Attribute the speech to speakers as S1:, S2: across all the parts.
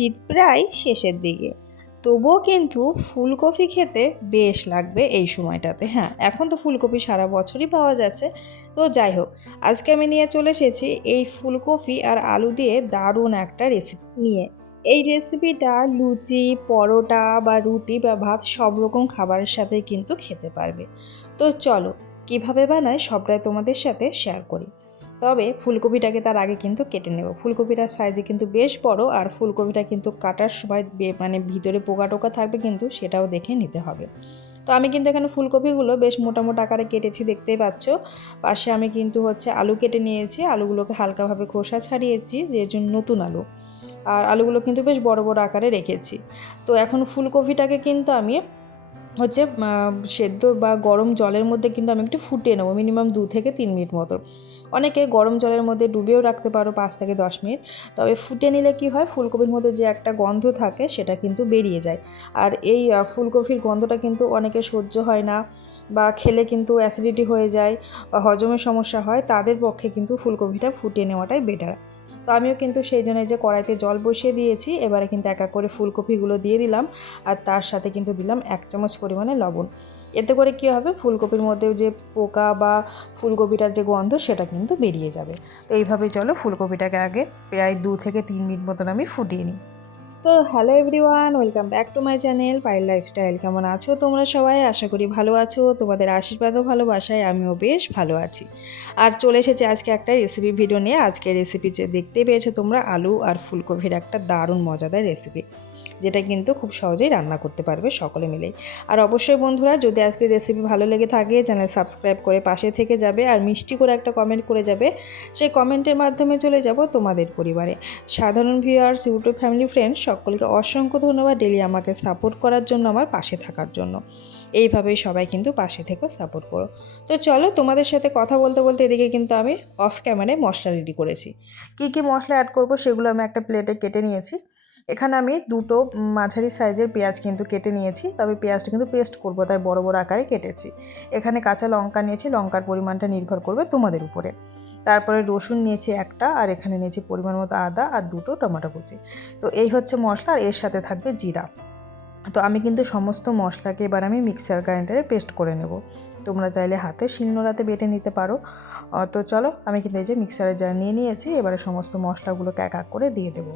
S1: শীত প্রায় শেষের দিকে। তবুও কিন্তু ফুলকপি খেতে বেশ লাগবে এই সময়টাতে হ্যাঁ। এখন তো ফুলকপি সারা বছরই পাওয়া যাচ্ছে। তো যাই হোক, আজকে আমি নিয়ে চলে এসেছি এই ফুলকপি আর আলু দিয়ে দারুণ একটা রেসিপি নিয়ে। এই রেসিপিটা লুচি, পরোটা বা রুটি বা ভাত সব রকম খাবারের সাথে কিন্তু খেতে পারবে। তো চলো, কীভাবে বানায় সবটাই তোমাদের সাথে শেয়ার করি। তবে ফুলকপিটাকে তার আগে কিন্তু কেটে নেব। ফুলকপিটার সাইজে কিন্তু বেশ বড় আর ফুলকপিটা কিন্তু কাটার সময় মানে ভিতরে পোকা টোকা থাকবে কিন্তু সেটাও দেখে নিতে হবে। তো আমি কিন্তু এখানে ফুলকপিগুলো বেশ মোটা মোটা আকারে কেটেছি, দেখতেই পাচ্ছ। পাশে আমি কিন্তু হচ্ছে আলু কেটে নিয়েছি। আলুগুলোকে হালকাভাবে খোসা ছাড়িয়েছি, যে জন্য নতুন আলু। আর আলুগুলো কিন্তু বেশ বড় বড় আকারে রেখেছি। তো এখন ফুলকপিটাকে কিন্তু আমি হচ্ছে সেদ্ধ বা গরম জলের মধ্যে কিন্তু আমি একটু ফুটিয়ে নেব, মিনিমাম দু থেকে তিন মিনিট মতো। অনেকে গরম জলের মধ্যে ডুবেও রাখতে পারো পাঁচ থেকে দশ মিনিট, তবে ফুটে নিলে কি হয়, ফুলকপির মধ্যে যে একটা গন্ধ থাকে সেটা কিন্তু বেরিয়ে যায়। আর এই ফুলকপির গন্ধটা কিন্তু অনেকে সহ্য হয় না বা খেলে কিন্তু অ্যাসিডিটি হয়ে যায় বা হজমের সমস্যা হয়, তাদের পক্ষে কিন্তু ফুলকপিটা ফুটিয়ে নেওয়াটাই বেটার। তো আমিও কিন্তু সেই জন্য যে কড়াইতে জল বসিয়ে দিয়েছি, এবারে কিন্তু এক এক করে ফুলকপিগুলো দিয়ে দিলাম আর তার সাথে কিন্তু দিলাম এক চামচ পরিমাণে লবণ। এতে করে কী হবে? ফুলকপির মধ্যে যে পোকা বা ফুলকপিটার যে গন্ধ, সেটা কিন্তু বেরিয়ে যাবে। তো এইভাবে চলো ফুলকপিটাকে আগে প্রায় দু থেকে তিন মিনিট মতন আমি ফুটিয়ে নিই। তো hello everyone, welcome back to my channel Payel lifestyle. কেমন আছো তোমরা সবাই? আশা করি ভালো আছো। তোমাদের আশীর্বাদও, ভালোবাসায় আমিও বেশ ভালো আছি। আর চলে এসেছে আজকে একটা রেসিপি ভিডিও নিয়ে। আজকে রেসিপি দেখতে পেয়েছ তোমরা, আলু আর ফুলকপির একটা দারুণ মজাদার রেসিপি যেটা কিন্তু খুব সহজেই রান্না করতে পারবে সকলে মিলেই আর অবশ্যই বন্ধুরা, যদি আজকের রেসিপি ভালো লেগে থাকে চ্যানেল সাবস্ক্রাইব করে পাশে থেকে যাবে আর মিষ্টি করে একটা কমেন্ট করে যাবে, সেই কমেন্টের মাধ্যমে চলে যাব তোমাদের পরিবারে। সাধারণ ভিউয়ার্স ইউটিউব ফ্যামিলি ফ্রেন্ড সকলকে অসংখ্য ধন্যবাদ ডেলি আমাকে সাপোর্ট করার জন্য, আমার পাশে থাকার জন্য। এইভাবেই সবাই কিন্তু পাশে থেকেও সাপোর্ট করো। তো চলো তোমাদের সাথে কথা বলতে বলতে এদিকে কিন্তু আমি অফ ক্যামেরায় মশলা রেডি করেছি। কী কী মশলা অ্যাড করব সেগুলো আমি একটা প্লেটে কেটে নিয়েছি। এখানে আমি দুটো মাঝারি সাইজের পেঁয়াজ কিন্তু কেটে নিয়েছি, তবে পেঁয়াজটা কিন্তু পেস্ট করব, তাই বড় বড় আকারে কেটেছি। এখানে কাঁচা লঙ্কা নিয়েছি, লঙ্কার পরিমাণটা নির্ভর করবে তোমাদের উপরে। তারপরে রসুন নিয়েছি একটা, আর এখানে নিয়েছি পরিমাণ মতো আদা আর দুটো টমেটো কুচি। তো এই হচ্ছে মশলা, আর এর সাথে থাকবে জিরা। তো আমি কিন্তু সমস্ত মশলাকে এবার আমি মিক্সার গ্রাইন্ডারে পেস্ট করে নেব। তোমরা চাইলে হাতে শিলনোড়াতে বেটে নিতে পারো। তো চলো, আমি কিন্তু এই যে মিক্সারে জার নিয়ে নিয়েছি, এবারে সমস্ত মশলাগুলোকে এক এক করে দিয়ে দেবো।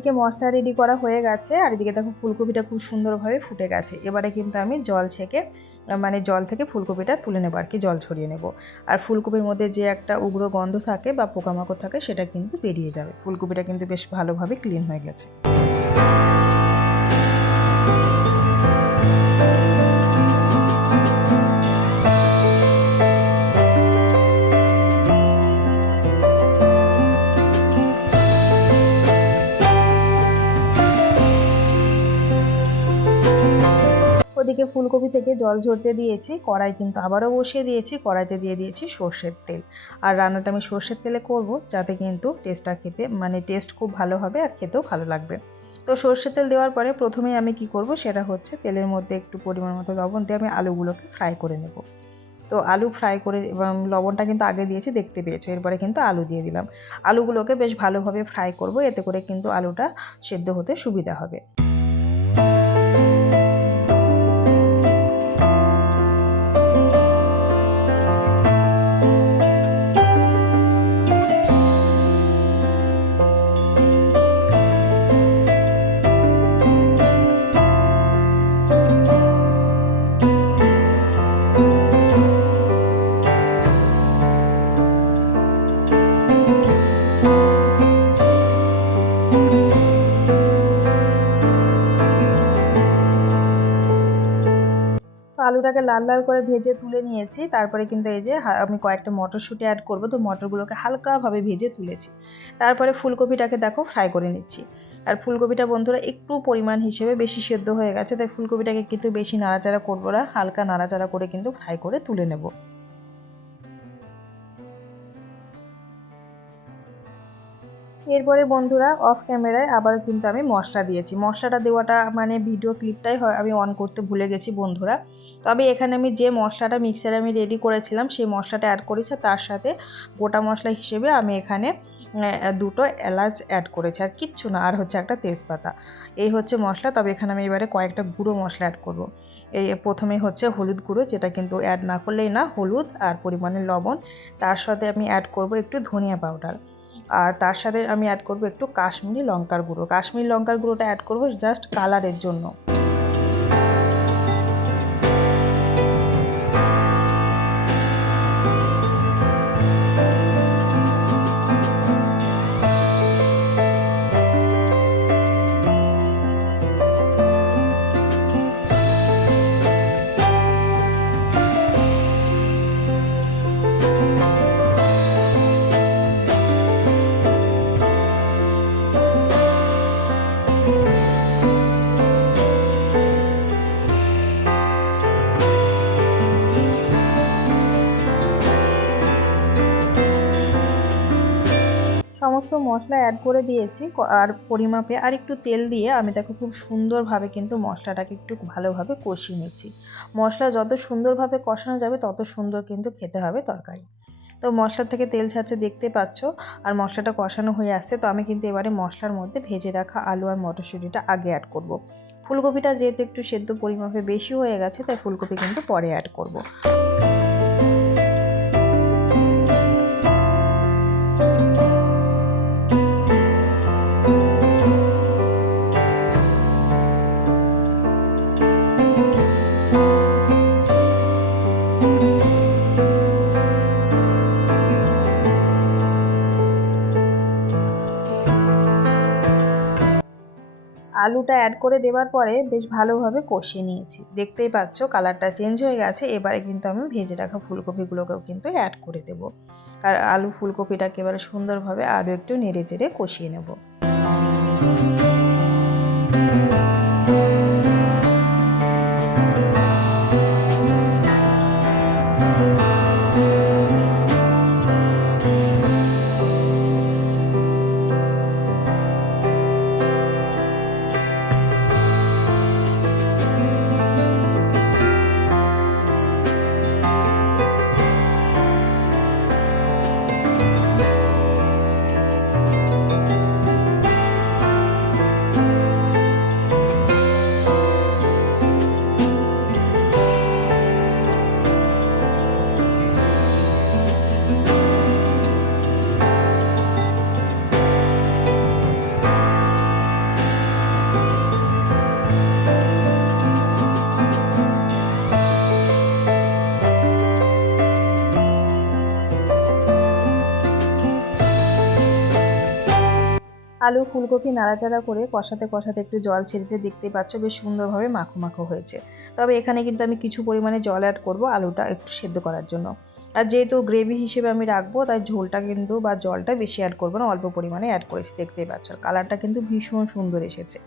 S1: ওদিকে মশলা রেডি করা হয়ে গেছে, আর এদিকে দেখো ফুলকপিটা খুব সুন্দরভাবে ফুটে গেছে। এবারে কিন্তু আমি জল ছেঁকে মানে জল থেকে ফুলকপিটা তুলে নেব আর কি, জল ছড়িয়ে নেব। আর ফুলকপির মধ্যে যে একটা উগ্র গন্ধ থাকে বা পোকামাকড় থাকে, সেটা কিন্তু বেরিয়ে যাবে। ফুলকপিটা কিন্তু বেশ ভালোভাবে ক্লিন হয়ে গেছে। ওদিকে ফুলকপি থেকে জল ঝরতে দিয়েছি, কড়াই কিন্তু আবারও বসিয়ে দিয়েছি, কড়াইতে দিয়ে দিয়েছি সর্ষের তেল। আর রান্নাটা আমি সর্ষের তেলে করব, যাতে কিন্তু টেস্টটা খেতে মানে টেস্ট খুব ভালো হবে আর খেতেও ভালো লাগবে। তো সর্ষের তেল দেওয়ার পরে প্রথমেই আমি কি করব, সেটা হচ্ছে তেলের মধ্যে একটু পরিমাণ মতো লবণ দিয়ে আমি আলুগুলোকে ফ্রাই করে নেব। তো আলু ফ্রাই করে, এবং লবণটা কিন্তু আগে দিয়েছি, দেখতে পেয়েছ, এরপরে কিন্তু আলু দিয়ে দিলাম। আলুগুলোকে বেশ ভালোভাবে ফ্রাই করব, এতে করে কিন্তু আলুটা সেদ্ধ হতে সুবিধা হবে। আলুটাকে লাল লাল করে ভেজে তুলে নিয়েছি। তারপরে কিন্তু এই যে আমি কয়েকটা মটরশুঁটি অ্যাড করব। তো মটরগুলোকে হালকাভাবে ভেজে তুলেছি। তারপরে ফুলকপিটাকে দেখো ফ্রাই করে নিচ্ছি। আর ফুলকপিটা বন্ধুরা একটু পরিমাণ হিসেবে বেশি সেদ্ধ হয়ে গেছে। তাই ফুলকপিটাকে কিন্তু বেশি নাড়াচাড়া করব না। হালকা নাড়াচাড়া করে কিন্তু ফ্রাই করে তুলে নেব। এরপরে বন্ধুরা অফ ক্যামেরায় আবার কিন্তু আমি মশলা দিয়েছি। মশলাটা দেওয়াটা মানে ভিডিও ক্লিপটাই হয়, আমি অন করতে ভুলে গেছি বন্ধুরা। তবে এখানে আমি যে মশলাটা মিক্সারে আমি রেডি করেছিলাম, সেই মশলাটা অ্যাড করেছি তার সাথে গোটা মশলা হিসেবে আমি এখানে দুটো এলাচ অ্যাড করেছি। আর কিচ্ছু না, আর হচ্ছে একটা তেজপাতা। এই হচ্ছে মশলা, তবে এখানে আমি এবারে কয়েকটা গুঁড়ো মশলা অ্যাড করব। এই প্রথমে হচ্ছে হলুদ গুঁড়ো, যেটা কিন্তু অ্যাড না করলেই না, হলুদ আর পরিমাণে লবণ। তার সাথে আমি অ্যাড করব একটু ধনিয়া পাউডার আর তার সাথে আমি অ্যাড করব একটু কাশ্মীরি লঙ্কার গুঁড়ো। কাশ্মীরি লঙ্কার গুঁড়োটা অ্যাড করব জাস্ট কালারের জন্য। সমস্ত মশলা অ্যাড করে দিয়েছি আর পরিমাপে আর একটু তেল দিয়ে আমি দেখো খুব সুন্দরভাবে কিন্তু মশলাটাকে একটু ভালোভাবে কষিয়ে নিচ্ছি মশলা যত সুন্দরভাবে কষানো যাবে, তত সুন্দর কিন্তু খেতে হবে তরকারি তো মশলা থেকে তেল ছাড়ছে দেখতে পাচ্ছ, আর মশলাটা কষানো হয়ে আসছে, তো আমি কিন্তু এবারে মশলার মধ্যে ভেজে রাখা আলু আর মটরশুঁটিটা আগে অ্যাড করব। ফুলকপিটা যেহেতু একটু সেদ্ধ পরিমাপে বেশি হয়ে গেছে, তাই ফুলকপি কিন্তু পরে অ্যাড করব। আলুটা অ্যাড করে দেওয়ার পরে বেশ ভালোভাবে কষিয়ে নিয়েছি। দেখতেই পাচ্ছ কালারটা চেঞ্জ হয়ে গেছে, এবারে কিন্তু আমি ভেজে রাখা ফুলকপিগুলোকেও কিন্তু অ্যাড করে দেবো। আর আলু ফুলকপিটাকে এবারে সুন্দরভাবে আরও একটু নেড়ে চেড়ে কষিয়ে নেব। আলু, ফুলকপি নাড়াচাড়া করে কষাতে কষাতে একটু জল ছেড়েছে, দেখতেই পাচ্ছ বেশ সুন্দরভাবে মাখো মাখো হয়েছে। তবে এখানে কিন্তু আমি কিছু পরিমাণে জল অ্যাড করব আলুটা একটু সেদ্ধ করার জন্য। আর যেহেতু গ্রেভি হিসেবে আমি রাখব, তাই ঝোলটা কিন্তু বা জলটা বেশি অ্যাড করব না, অল্প পরিমাণে অ্যাড করেছি, দেখতেই পাচ্ছ। কালারটা কিন্তু ভীষণ সুন্দর এসেছে।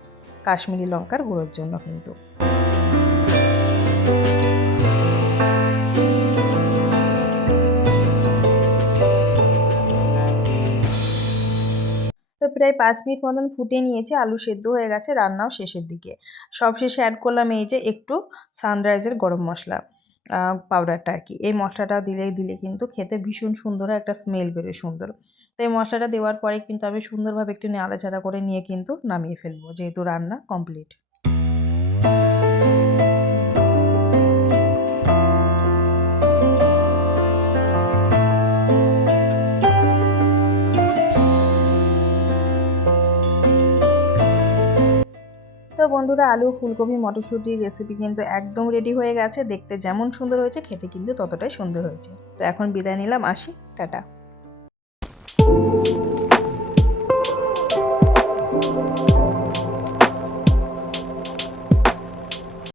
S1: কাশ্মীরি লঙ্কার গুঁড়োর জন্য কিন্তু। প্রায় পাঁচ মিনিট মতন ফুটে নিয়েছি, আলু সেদ্ধ হয়ে গেছে, রান্নাও শেষের দিকে। সবশেষে অ্যাড করলাম এই যে একটু সানরাইজের গরম মশলা পাউডারটা আর কি। এই মশলাটা দিলে দিলে কিন্তু খেতে ভীষণ সুন্দর একটা স্মেল বেরোয় সুন্দর। তো এই মশলাটা দেওয়ার পরে কিন্তু আমি সুন্দরভাবে একটু নাড়াচাড়া করে নিয়ে কিন্তু নামিয়ে ফেলব, যেহেতু রান্না কমপ্লিট তো বন্ধুরা, আলু, ফুলকপি মটরশুঁটির রেসিপি কিন্তু একদম রেডি হয়ে গেছে। দেখতে যেমন সুন্দর হয়েছে, খেতে কিন্তু ততটাই সুন্দর হয়েছে। তো এখন বিদায় নিলাম, আসি, টাটা।